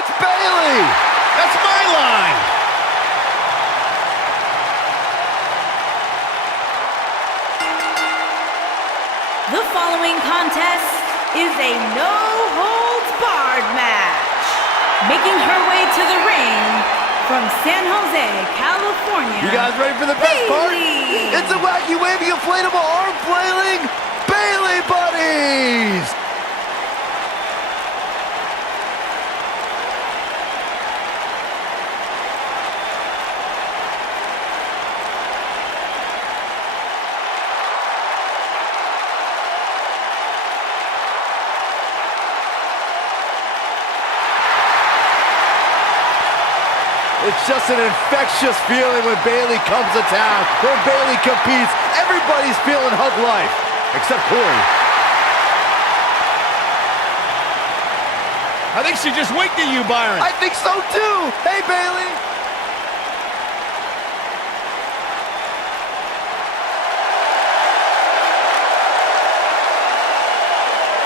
It's Bayley! That's my line! The following contest is a no-holds-barred match. Making her way to the ring from San Jose, California. You guys ready for the best part? Bayley. It's a wacky, wavy, inflatable, arm flailing Bayley buddies! It's just an infectious feeling when Bayley comes to town. When Bayley competes, everybody's feeling hug life, except Corey. I think she just winked at you, Byron. I think so too. Hey, Bayley.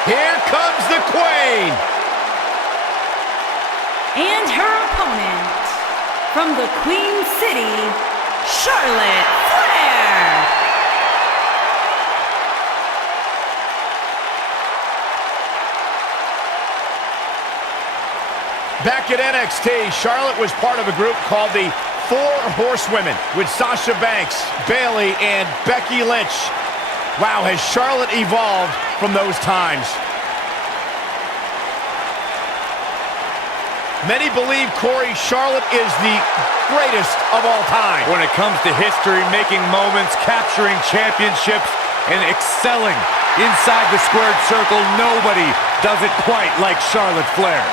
Here comes the Queen. And her opponent, from the Queen City, Charlotte Flair. Back at NXT, Charlotte was part of a group called the Four Horsewomen with Sasha Banks, Bayley, and Becky Lynch. Wow, has Charlotte evolved from those times. Many believe, Corey, Charlotte is the greatest of all time. When it comes to history, making moments, capturing championships, and excelling inside the squared circle, nobody does it quite like Charlotte Flair.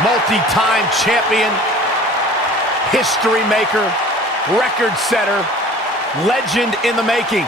Multi-time champion, history maker, record setter, legend in the making.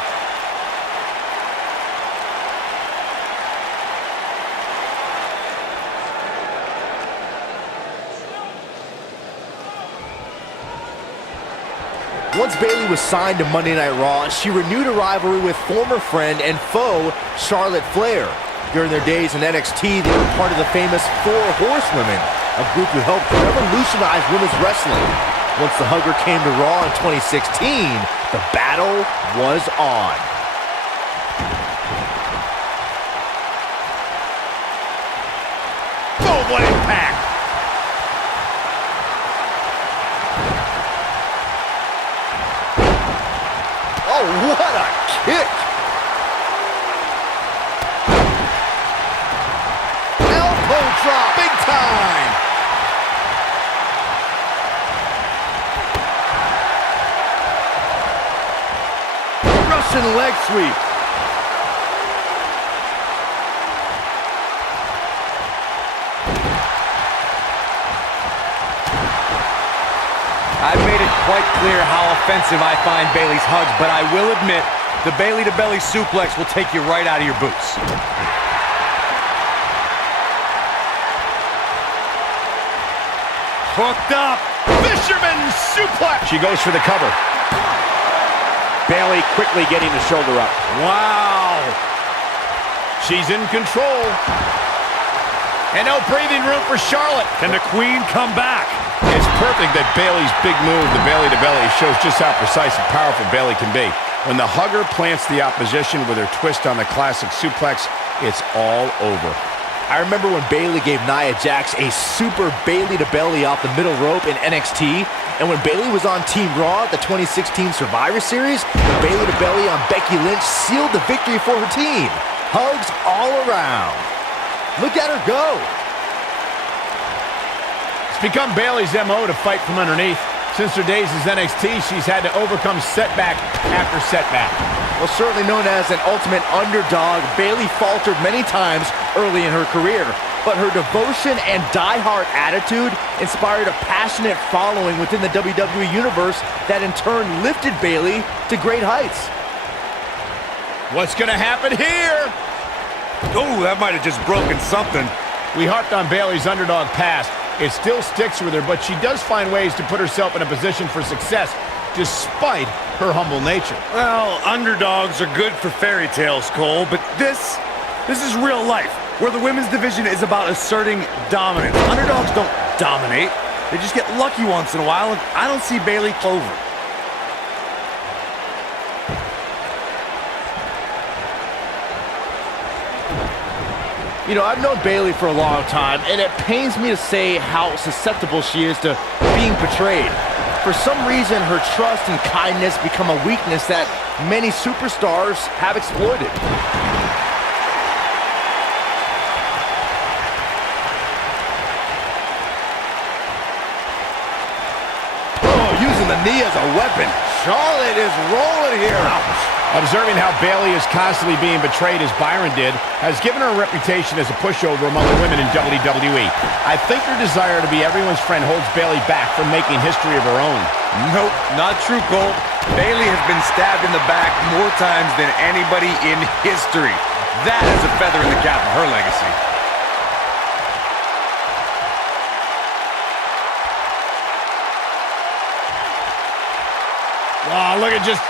Once Bayley was signed to Monday Night Raw, she renewed a rivalry with former friend and foe Charlotte Flair. During their days in NXT, they were part of the famous Four Horsewomen, a group who helped revolutionize women's wrestling. Once the Hugger came to Raw in 2016, the battle was on. Boom, what impact! Oh, what a kick! Elbow drop, big time! Russian leg sweep. I've made it quite clear how offensive I find Bayley's hugs, but I will admit, the Bayley-to-belly suplex will take you right out of your boots. Hooked up. Fisherman suplex. She goes for the cover. Bayley quickly getting the shoulder up. Wow. She's in control. And no breathing room for Charlotte. Can the Queen come back? It's perfect that Bayley's big move, the Bayley-to-belly, shows just how precise and powerful Bayley can be. When the Hugger plants the opposition with her twist on the classic suplex, it's all over. I remember when Bayley gave Nia Jax a super Bayley-to-belly off the middle rope in NXT, and when Bayley was on Team Raw at the 2016 Survivor Series, the Bayley-to-belly on Becky Lynch sealed the victory for her team. Hugs all around. Look at her go. It's become Bayley's MO to fight from underneath. Since her days as NXT, she's had to overcome setback after setback. Well, certainly known as an ultimate underdog, Bayley faltered many times early in her career. But her devotion and die-hard attitude inspired a passionate following within the WWE Universe that in turn lifted Bayley to great heights. What's going to happen here? Oh, that might have just broken something. We harped on Bayley's underdog past. It still sticks with her, but she does find ways to put herself in a position for success. despite her humble nature. Well, underdogs are good for fairy tales, Cole, but this is real life, where the women's division is about asserting dominance. Underdogs don't dominate. They just get lucky once in a while, and I don't see Bayley over. You know, I've known Bayley for a long time, and it pains me to say how susceptible she is to being betrayed. For some reason, her trust and kindness become a weakness that many superstars have exploited. Oh, using the knee as a weapon. Charlotte is rolling here. Ouch. Observing how Bayley is constantly being betrayed as Byron did has given her a reputation as a pushover among the women in WWE. I think her desire to be everyone's friend holds Bayley back from making history of her own. Nope, not true, Cole. Bayley has been stabbed in the back more times than anybody in history. That is a feather in the cap of her legacy. Oh, look at just...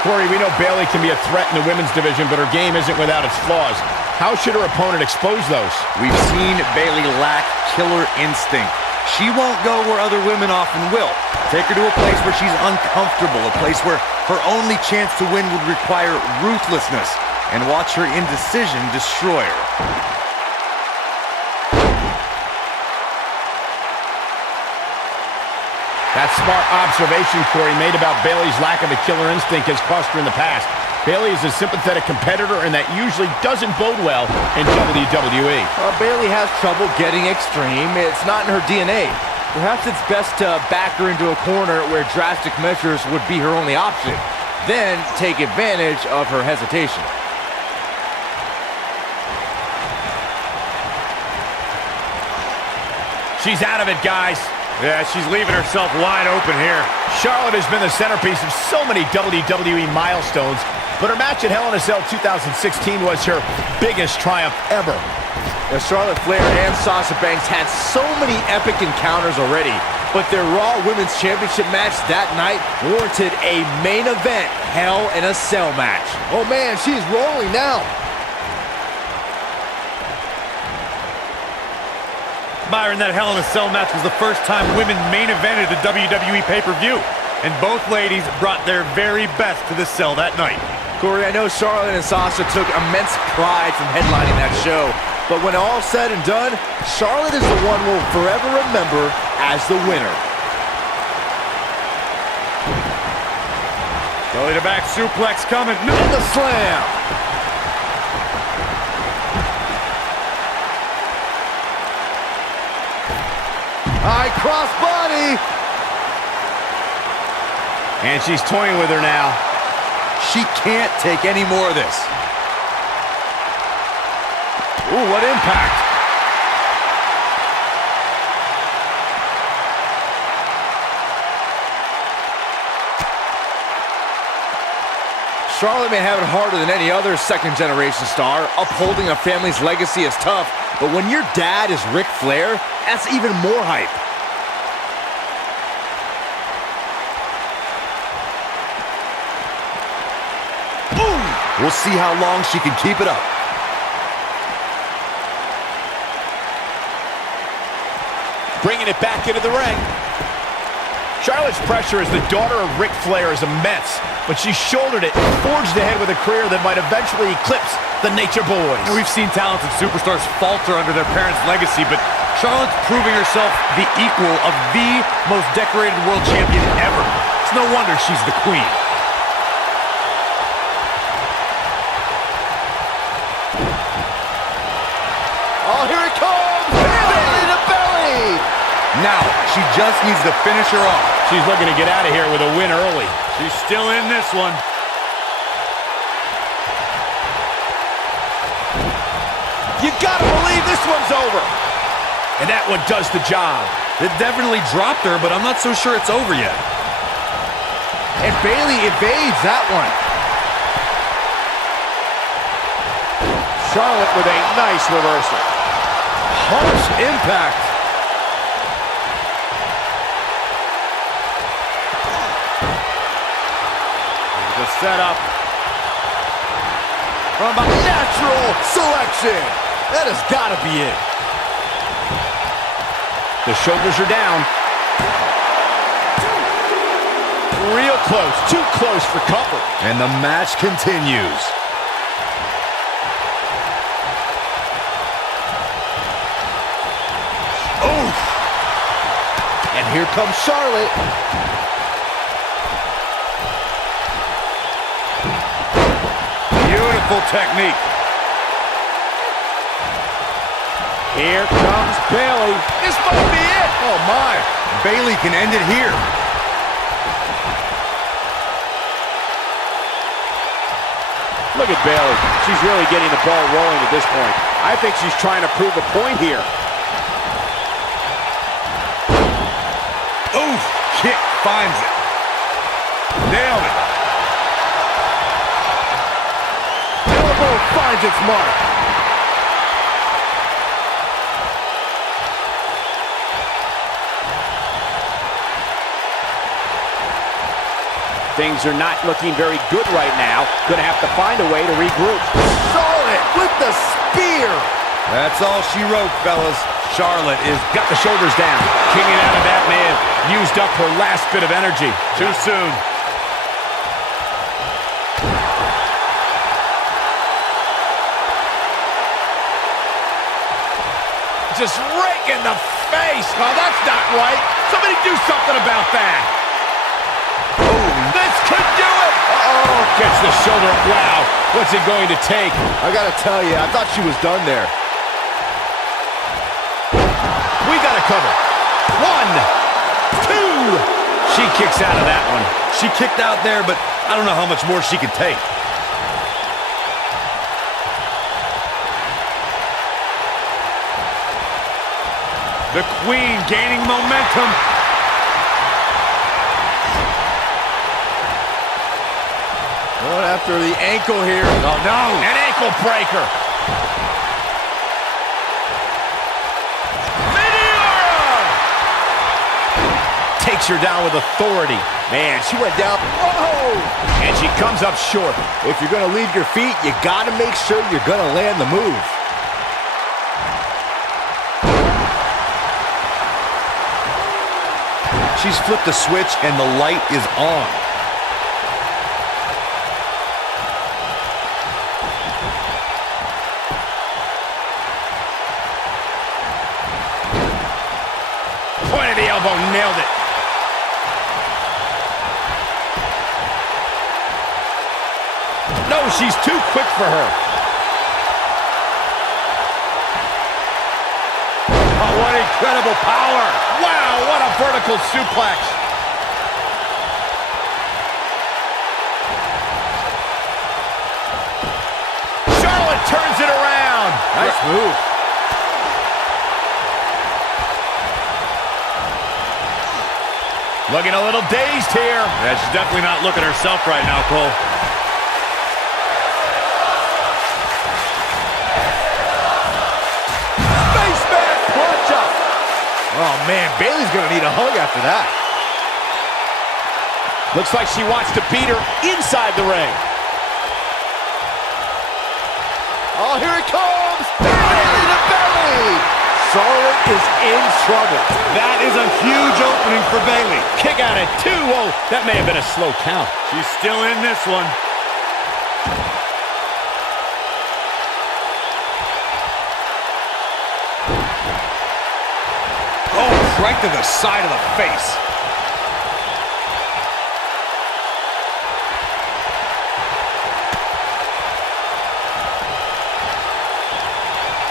Corey, we know Bayley can be a threat in the women's division, but her game isn't without its flaws. How should her opponent expose those? We've seen Bayley lack killer instinct. She won't go where other women often will. Take her to a place where she's uncomfortable, a place where her only chance to win would require ruthlessness, and watch her indecision destroy her. That smart observation Corey made about Bayley's lack of a killer instinct has cost her in the past. Bayley is a sympathetic competitor, and that usually doesn't bode well in WWE. Bayley has trouble getting extreme. It's not in her DNA. Perhaps it's best to back her into a corner where drastic measures would be her only option. Then take advantage of her hesitation. She's out of it, guys. Yeah, she's leaving herself wide open here. Charlotte has been the centerpiece of so many WWE milestones, but her match at Hell in a Cell 2016 was her biggest triumph ever. Now, Charlotte Flair and Sasha Banks had so many epic encounters already, but their Raw Women's Championship match that night warranted a main event Hell in a Cell match. Oh man, she's rolling now. Byron, that Hell in a Cell match was the first time women main evented a WWE pay-per-view, and both ladies brought their very best to the Cell that night. Corey, I know Charlotte and Sasha took immense pride from headlining that show, but when all's said and done, Charlotte is the one we'll forever remember as the winner. Belly to back suplex coming. And the slam. High cross body. And she's toying with her now. She can't take any more of this. Ooh, what impact. Charlotte may have it harder than any other second-generation star. Upholding a family's legacy is tough, but when your dad is Ric Flair, that's even more hype. Boom! We'll see how long she can keep it up. Bringing it back into the ring. Charlotte's pressure as the daughter of Ric Flair is immense, but she shouldered it and forged ahead with a career that might eventually eclipse the Nature Boys. And we've seen talented superstars falter under their parents' legacy, but Charlotte's proving herself the equal of the most decorated world champion ever. It's no wonder she's the queen. Oh, here it comes! Belly to belly! Now, she just needs to finish her off. She's looking to get out of here with a win early. She's still in this one. You gotta believe this one's over! And that one does the job. It definitely dropped her, but I'm not so sure it's over yet. And Bayley evades that one. Charlotte with a nice reversal. Harsh impact. set up. From a natural selection. That has got to be it. The shoulders are down. Real close, too close for comfort. And the match continues. Oof. And here comes Charlotte. Beautiful technique. Here comes Bayley. This might be it. Oh, my. Bayley can end it here. Look at Bayley. She's really getting the ball rolling at this point. I think she's trying to prove a point here. Oof! Kick finds it. Nailed it. Elbow finds its mark. Things are not looking very good right now. Gonna have to find a way to regroup. Charlotte with the spear. That's all she wrote, fellas. Charlotte is Got the shoulders down. Kicking out of that may have used up her last bit of energy. Too soon. Just rake in the face. Oh, that's not right. Somebody do something about that. This could do it. Uh-oh. Gets the shoulder up. Wow. What's it going to take? I got to tell you, I thought she was done there. We got to cover. 1, 2. She kicks out of that one. She kicked out there, but I don't know how much more she can take. The Queen gaining momentum. Going after the ankle here. Oh, no. An ankle breaker. Takes her down with authority. Man, she went down. Whoa! And she comes up short. If you're going to leave your feet, you got to make sure you're going to land the move. She's flipped the switch and the light is on. Point of the elbow, nailed it. No, she's too quick for her. Oh, what incredible power. Wow, what a vertical suplex. Charlotte turns it around. Nice move. Looking a little dazed here. Yeah, she's definitely not looking herself right now, Cole. Spaceman punch up. Oh, man, Bayley's going to need a hug after that. Looks like she wants to beat her inside the ring. Oh, here it comes. Bayley to belly. Charlotte is in trouble. That is a huge opening for Bayley. Kick out at 2. Oh, that may have been a slow count. She's still in this one. Oh, right to the side of the face.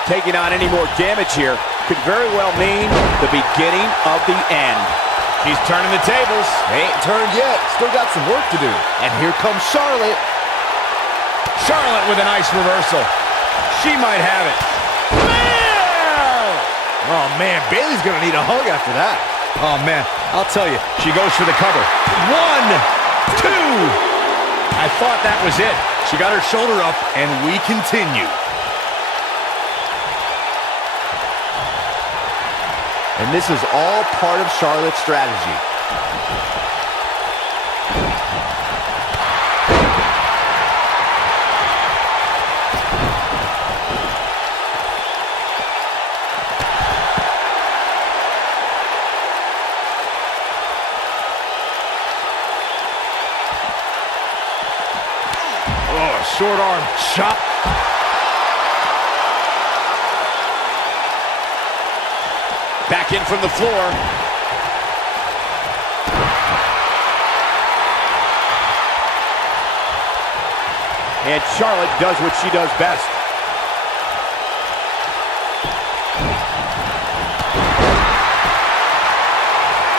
Taking on any more damage here could very well mean the beginning of the end. She's turning the tables. They ain't turned yet. Still got some work to do. And here comes Charlotte. Charlotte with a nice reversal. She might have it. Flair! Oh, man, Bayley's going to need a hug after that. Oh, man, I'll tell you. She goes for the cover. 1, 2. I thought that was it. She got her shoulder up, and we continue. And this is all part of Charlotte's strategy. short arm chop. Back in from the floor. And Charlotte does what she does best.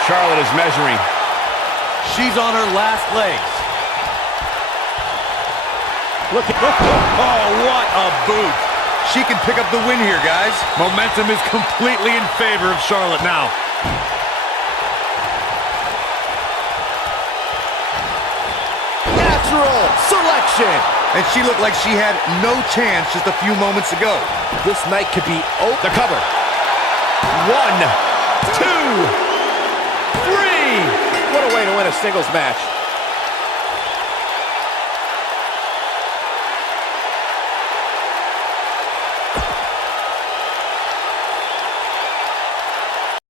Charlotte is measuring. She's on her last legs. Look. Oh, what a boot. She can pick up the win here, guys. Momentum is completely in favor of Charlotte now. Natural selection. And she looked like she had no chance just a few moments ago. This night could be over. The cover. 1, 2, 3. What a way to win a singles match.